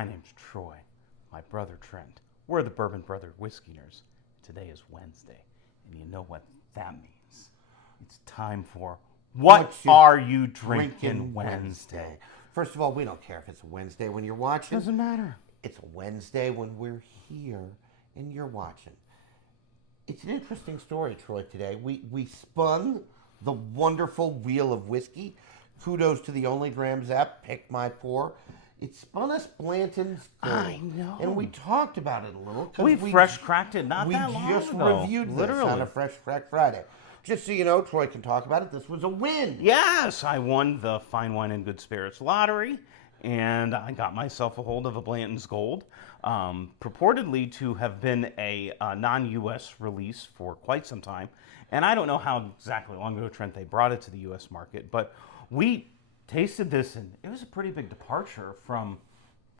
My name's Troy. My brother Trent. We're the Bourbon Brother Whiskey-ners. Today is Wednesday, and you know what that means. It's time for What Are You Drinking Wednesday? First of all, we don't care if it's a Wednesday when you're watching. Doesn't matter. It's a Wednesday when we're here and you're watching. It's an interesting story, Troy, today. We spun the wonderful wheel of whiskey. Kudos to the Only Grams app, Pick My Pour. It spun us Blanton's Gold. I know. And we talked about it a little. We fresh cracked it not that long ago. We just reviewed this on a Fresh Crack Friday. Just so you know, Troy can talk about it. This was a win. Yes, I won the Fine Wine and Good Spirits lottery, and I got myself a hold of a Blanton's Gold, purportedly to have been a non-U.S. release for quite some time. And I don't know how exactly long ago, Trent, they brought it to the U.S. market, but we tasted this, and it was a pretty big departure from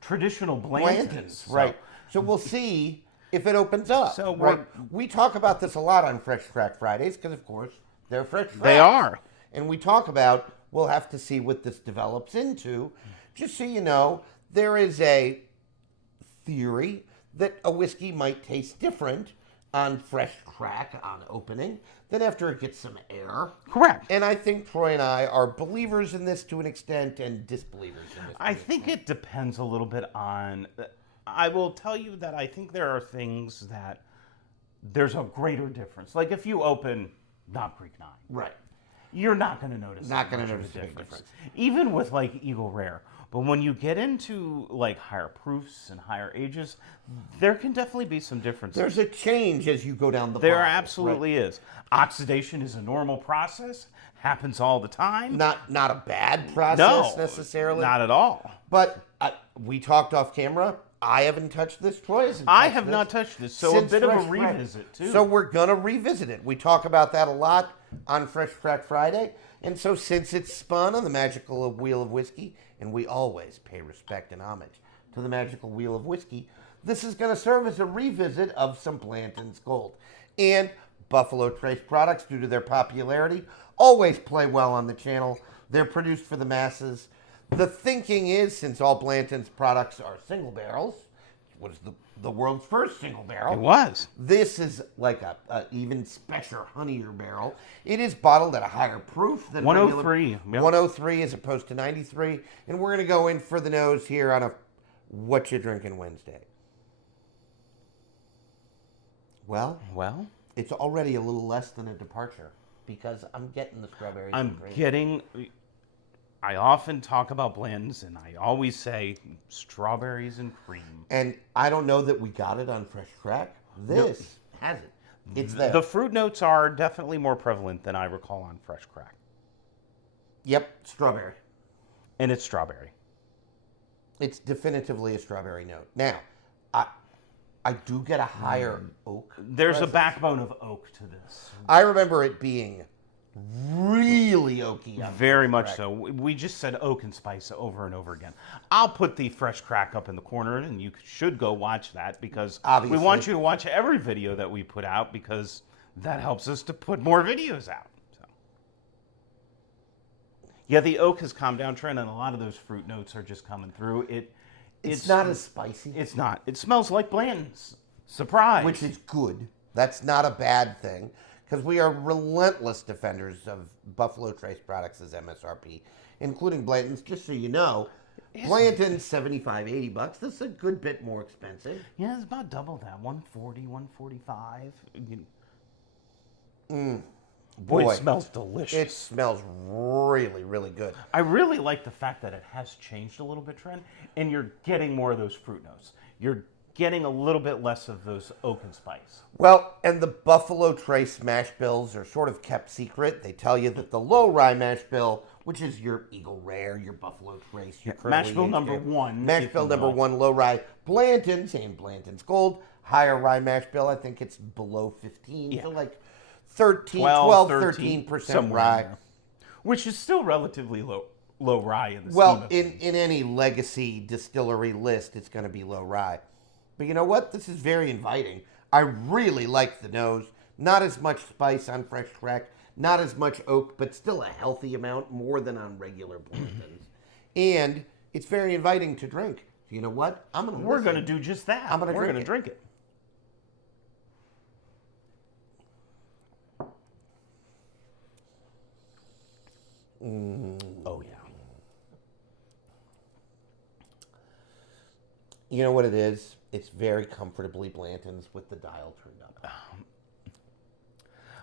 traditional Blantons. Right. So we'll see if it opens up. So right. We talk about this a lot on Fresh Crack Fridays because, of course, they're fresh cracks. They are. And we talk about, we'll have to see what this develops into. Just so you know, there is a theory that a whiskey might taste different on fresh crack, on opening, than after it gets some air. Correct. And I think Troy and I are believers in this to an extent and disbelievers in this. I think it depends a little bit on... I will tell you that I think there are things that there's a greater difference. Like if you open Knob Creek 9. Right. You're not going to notice Not going to much notice of a big difference. Even with like Eagle Rare. But when you get into like higher proofs and higher ages, there can definitely be some differences. There's a change as you go down the There bottle, absolutely is. Oxidation is a normal process. Happens all the time. Not a bad process necessarily. Not at all. But we talked off camera. I haven't touched this. Troy hasn't I touched have this not touched this, so a bit of a revisit, too. So we're going to revisit it. We talk about that a lot on Fresh Crack Friday. And so since it's spun on the magical wheel of whiskey, and we always pay respect and homage to the magical wheel of whiskey, this is going to serve as a revisit of some Blanton's Gold. And Buffalo Trace products, due to their popularity, always play well on the channel. They're produced for the masses. The thinking is, since all Blanton's products are single barrels, was the world's first single barrel. It was. This is like a even special honeyer barrel. It is bottled at a higher proof than 103. Yep. 103 as opposed to 93. And we're going to go in for the nose here on a What You Drinking Wednesday. Well, it's already a little less than a departure because I'm getting the strawberries. I often talk about blends, and I always say strawberries and cream. And I don't know that we got it on Fresh Crack. This has it. It's there. The fruit notes are definitely more prevalent than I recall on Fresh Crack. Yep, strawberry. And it's strawberry. It's definitively a strawberry note. Now, I do get a higher oak. There's presence. a backbone of oak to this. I remember it being really oaky. Very much so. We just said oak and spice over and over again. I'll put the Fresh Crack up in the corner, and you should go watch that because obviously we want you to watch every video that we put out because that helps us to put more videos out. So. Yeah, the oak has calmed down, Trent, and a lot of those fruit notes are just coming through. It's not as spicy. It's not. It smells like Blanton's. Surprise. Which is good. That's not a bad thing. Because we are relentless defenders of Buffalo Trace products as MSRP, including Blanton's. Just so you know, Blanton's $75, $80. This is a good bit more expensive. Yeah, it's about double that. $140, $145. Boy, it smells delicious. It smells really, really good. I really like the fact that it has changed a little bit, Trent, and you're getting more of those fruit notes. You're getting a little bit less of those oak and spice. Well, and the Buffalo Trace mash bills are sort of kept secret. They tell you that the low rye mash bill, which is your Eagle Rare, your Buffalo Trace, your mash bill number 1. Mash bill number 1, low rye. Blanton's and Blanton's Gold, higher rye mash bill. I think it's below 15. Yeah. So like 13% rye. Which is still relatively low rye in the Well, in any legacy distillery list, it's going to be low rye. But you know what? This is very inviting. I really like the nose. Not as much spice on Fresh Crack. Not as much oak, but still a healthy amount, more than on regular Blantons. And it's very inviting to drink. So you know what? We're going to do just that. I'm gonna We're drink going to it. drink it. Oh, yeah. You know what it is? It's very comfortably Blantons with the dial turned up.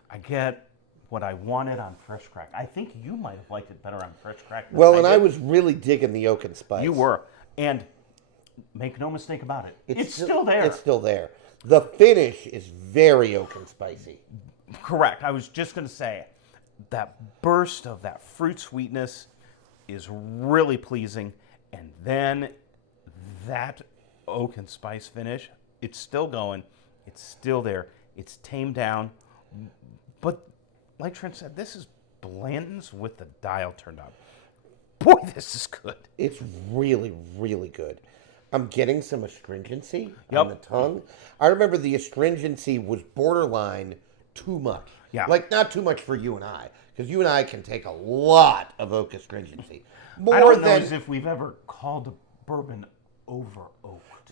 I get what I wanted on Fresh Crack. I think you might have liked it better on Fresh Crack than Well, and did. I was really digging the oak and spice. You were. And make no mistake about it. It's still there. It's still there. The finish is very oak and spicy. Correct. I was just going to say that burst of that fruit sweetness is really pleasing. And then that oak and spice finish, it's still going. It's still there. It's tamed down. But like Trent said, this is Blanton's with the dial turned up. Boy, this is good. It's really, really good. I'm getting some astringency Yep. on the tongue. I remember the astringency was borderline too much. Yeah. Like, not too much for you and I, because you and I can take a lot of oak astringency. More I don't know than as if we've ever called a bourbon over oaked.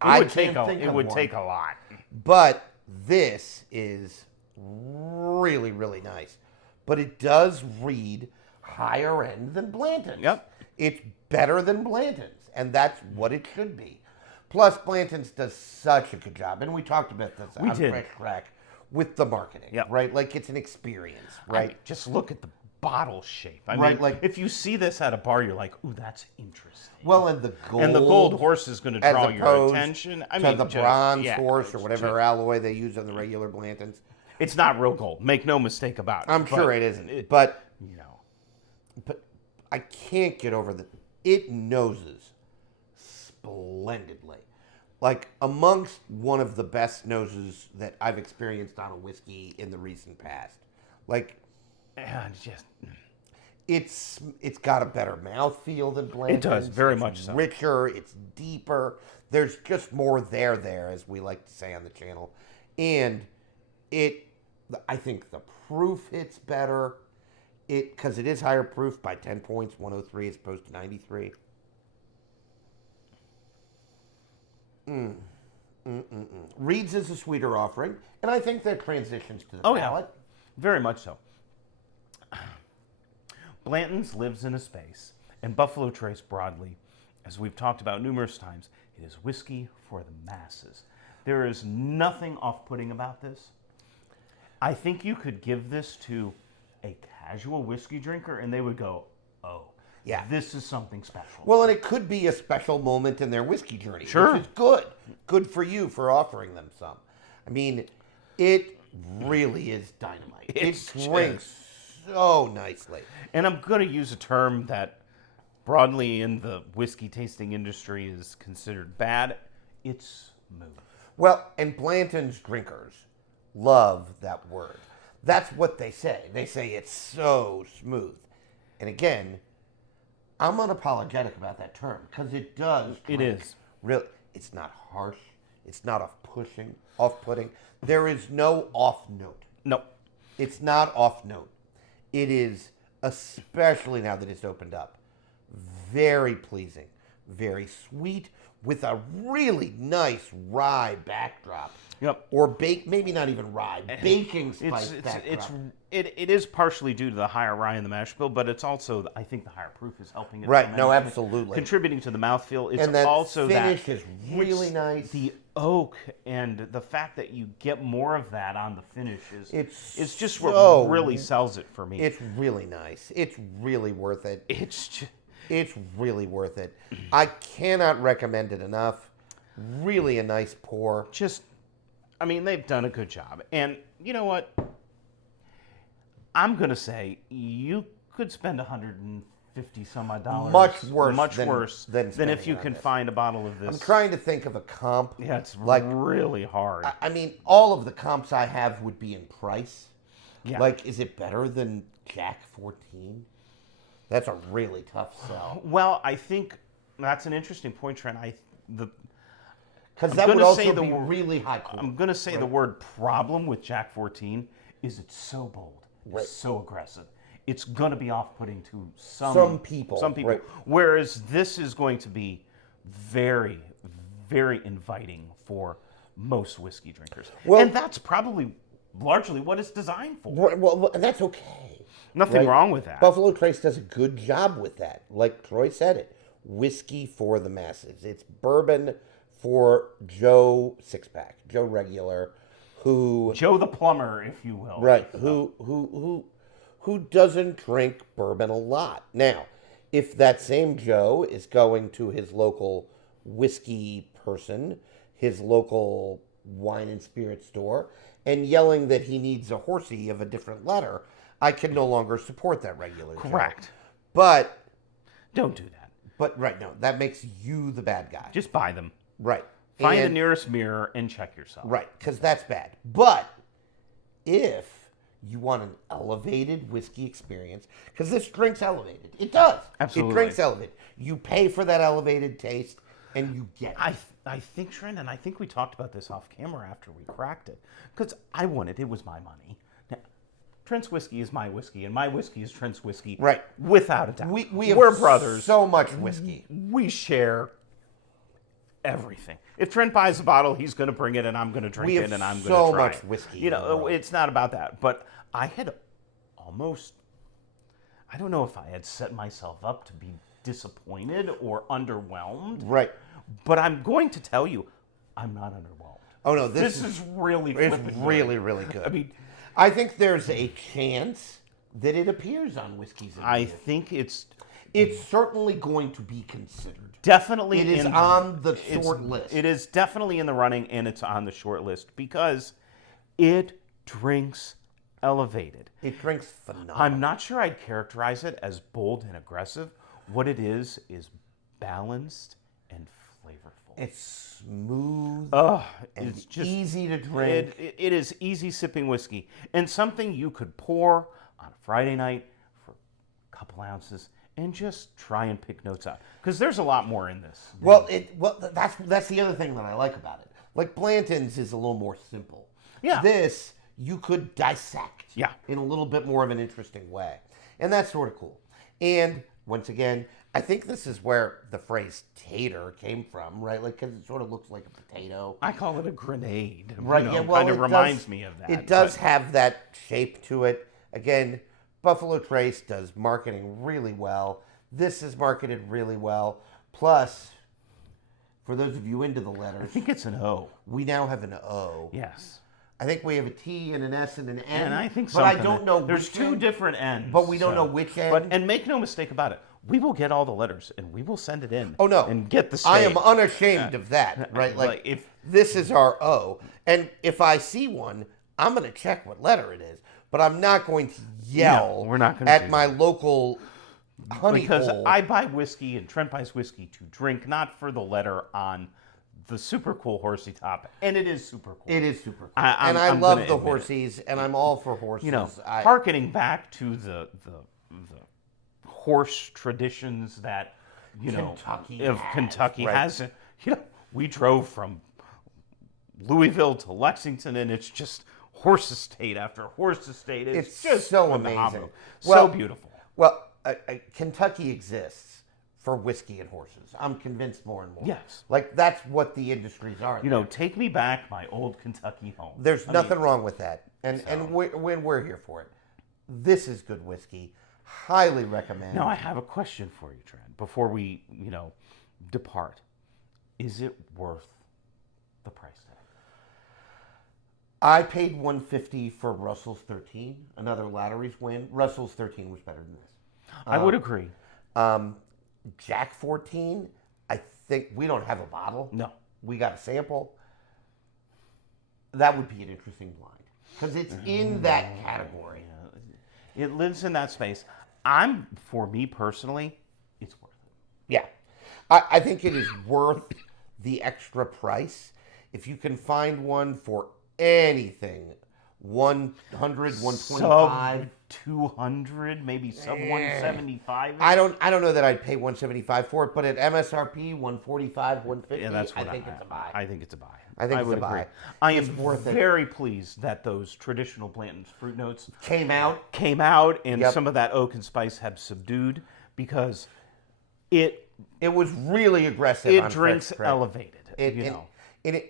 I It would can't think of one. take a lot. But this is really, really nice. But it does read higher end than Blanton's. Yep. It's better than Blanton's, and that's what it should be. Plus, Blanton's does such a good job, and we talked about this on did. Fresh Crack with the marketing, Yep. right? Like, it's an experience, I right? mean, just look at the bottle shape. I Right, mean, like- if you see this at a bar, you're like, ooh, that's interesting. Well, and the gold, And the gold horse is going to as draw your opposed attention. I to mean, the just- bronze yeah, horse or whatever just- alloy they use on the regular Blantons. It's not real gold. Make no mistake about it. I'm but sure it isn't, but you know, I can't get over that. It noses splendidly. Like, amongst one of the best noses that I've experienced on a whiskey in the recent past. Like, it's just it's got a better mouthfeel than Blanton's. It does, very It's much so. richer, it's deeper. There's just more there, as we like to say on the channel. And I think the proof hits better. Because it is higher proof by 10 points, 103 as opposed to 93. Reed's is a sweeter offering, and I think that transitions to the palate. very much so. Blanton's lives in a space, and Buffalo Trace broadly, as we've talked about numerous times, it is whiskey for the masses. There is nothing off-putting about this. I think you could give this to a casual whiskey drinker, and they would go, oh, Yeah. this is something special. Well, and it could be a special moment in their whiskey journey, Sure. which is good. Good for you for offering them some. I mean, it really is dynamite. It's it drinks so nicely. And I'm going to use a term that broadly in the whiskey tasting industry is considered bad. It's smooth. Well, and Blanton's drinkers love that word. That's what they say. They say it's so smooth. And again, I'm unapologetic about that term because it does. It drink is. Really, it's not harsh. It's not off-putting. There is no off note. No. It's not off note. It is, especially now that it's opened up, very pleasing, very sweet, with a really nice rye backdrop. Yep. Or maybe not even rye, baking spice backdrop. It is partially due to the higher rye in the mash bill, but it's also, I think the higher proof is helping it. Right, no, tremendously. absolutely. Contributing to the mouthfeel. It's And that also finish that is really it's nice. The oak and the fact that you get more of that on the finish It's just so- what really sells it for me. It's really nice. It's really worth it. It's just, It's really worth it. I cannot recommend it enough. Really a nice pour. I mean, they've done a good job. And you know what? I'm going to say you could spend 150 some odd dollars. Much worse than if spending you on can this. find a bottle of this. I'm trying to think of a comp. Yeah, it's like really hard. I mean, all of the comps I have would be in price. Yeah. Like, is it better than Jack 14? That's a really tough sell. Well, I think that's an interesting point, Trent. Because I'm that would gonna also say the be word- really high quality. I'm going to say the word problem with Jack 14 is it's so bold. Right. It's so aggressive. It's going to be off-putting to Some people, Some people. right. Whereas this is going to be very, very inviting for most whiskey drinkers. Well- and that's probably largely what it's designed for. Well, and that's okay. Nothing right? wrong with that. Buffalo Trace does a good job with that. Like Troy said it, whiskey for the masses. It's bourbon for Joe Sixpack, Joe Regular, who Joe the plumber, if you will. right, who doesn't drink bourbon a lot. Now, if that same Joe is going to his local whiskey person, his local wine and spirit store, and yelling that he needs a horsey of a different letter, I can no longer support that regular Joe. Correct. But Don't do that. no, that makes you the bad guy. Just buy them. Right. Find the And- nearest mirror and check yourself. Right, because that's bad. But if you want an elevated whiskey experience, because this drink's elevated. It does. Absolutely. It drinks elevated. You pay for that elevated taste, and you get it. I think, Trent, and I think we talked about this off camera after we cracked it, because I won it. It was my money. Now, Trent's whiskey is my whiskey, and my whiskey is Trent's whiskey. Right. Without a doubt. We're brothers. So much whiskey. We share everything. If Trent buys a bottle, he's going to bring it, and I'm going to drink We have it, and I'm going to so try much it. whiskey You in the know, world. it's not about that. But I had almost, I don't know if I had set myself up to be disappointed or underwhelmed. Right. But I'm going to tell you, I'm not underwhelmed. Oh, no, This is really it's flippin' good. really, really good. I mean, I think there's a chance that it appears on Whiskies in the I Year. think it's It's certainly going to be considered. definitely It is in, on the it's- short list. It is definitely in the running, and it's on the short list because it drinks elevated. It drinks phenomenal. I'm not sure I'd characterize it as bold and aggressive. What it is balanced and flavorful. It's smooth Oh, and it's just easy to drink. It is easy sipping whiskey and something you could pour on a Friday night for a couple ounces and just try and pick notes out because there's a lot more in this. Well, that's the other thing that I like about it. Like Blantons is a little more simple. Yeah. This you could dissect. Yeah. In a little bit more of an interesting way, and that's sort of cool. And once again, I think this is where the phrase "tater" came from, right? Like because it sort of looks like a potato. I call it a grenade. Right. You know, Yeah. Well, kind of it reminds does- me of that. It does but- have that shape to it. Again, Buffalo Trace does marketing really well. This is marketed really well. Plus, for those of you into the I letters, think it's an O. we now have an O. Yes. I think we have a T and an S and an N. And I think but I something- don't know. There's which two end. different ends. But we don't know which end. But and make no mistake about it, we will get all the letters and we will send it in. Oh no! And get the stage. I am unashamed of that. Right? Like if this is our O, and if I see one, I'm going to check what letter it is. But I'm not going to yell we're not gonna at do my that. local honey because hole. I buy whiskey and Trent buys whiskey to drink, not for the letter on the super cool horsey top, and it is super cool. It is super cool. I'm love gonna the admit it. horsies, and I'm all for horses. You know, I, hearkening back to the horse traditions that Kentucky if has, Kentucky right. has. You know, we drove from Louisville to Lexington, and it's just horse estate after horse estate. It's just so phenomenal. amazing. So Well, beautiful. Well, Kentucky exists for whiskey and horses. I'm convinced more and more. Yes. Like, that's what the industries are. You know, take me back my old Kentucky home. There's I nothing mean, wrong with that. And we're here for it. This is good whiskey. Highly recommend. Now I have a question for you, Trent. Before we, depart, is it worth the price tag? I paid $150 for Russell's 13, another Lattery's win. Russell's 13 was better than this. I would agree. Jack 14, I think we don't have a bottle. No. We got a sample. That would be an interesting blind because it's in that category. It lives in that space. For me personally, it's worth it. Yeah. I think it is worth the extra price. If you can find one for anything, 100, 125. Sub 200, maybe sub 175. I don't know that I'd pay 175 for it, but at MSRP 145, 150, Yeah, that's what I think it's a buy. I think it's a buy. I think it's would a buy. agree. I It's am worth it. very pleased that those traditional Blanton's fruit notes Came out. came out and Yep. some of that oak and spice have subdued because it It was really aggressive. It on drinks Fresh Crack. elevated.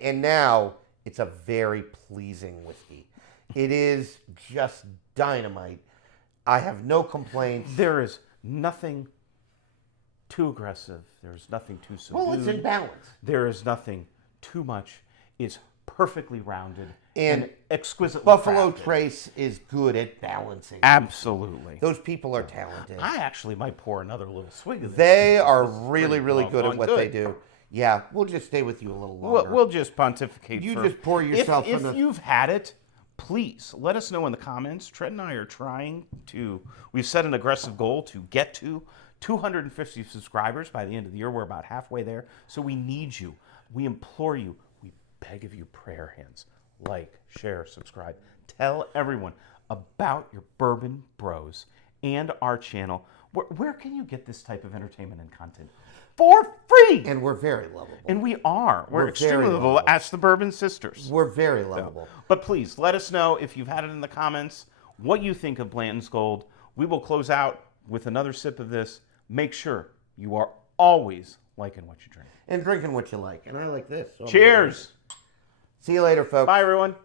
And now it's a very pleasing whiskey. It is just dynamite. I have no complaints. There is nothing too aggressive. There's nothing too subdued. Well, it's in balance. There is nothing too much. It's perfectly rounded And exquisitely Buffalo crafted. Trace is good at balancing. Absolutely. Those people are talented. I actually might pour another little swig of this. They are This is really, pretty really well good at gone what good. they do. Yeah, we'll just stay with you a little longer. We'll just pontificate. You for, just pour yourself If in the- you've had it, please let us know in the comments. Tread and I are trying to. We've set an aggressive goal to get to 250 subscribers by the end of the year. We're about halfway there, so we need you. We implore you. We beg of you, prayer hands. Like, share, subscribe. Tell everyone about your Bourbon Bros and our channel. Where can you get this type of entertainment and content? For free! And we're very lovable. And we are. We're extremely very lovable. lovable. As the Bourbon Sisters. We're very lovable. But please, let us know if you've had it in the comments, what you think of Blanton's Gold. We will close out with another sip of this. Make sure you are always liking what you drink. And drinking what you like. And I like this. So Cheers! See you later, folks. Bye, everyone.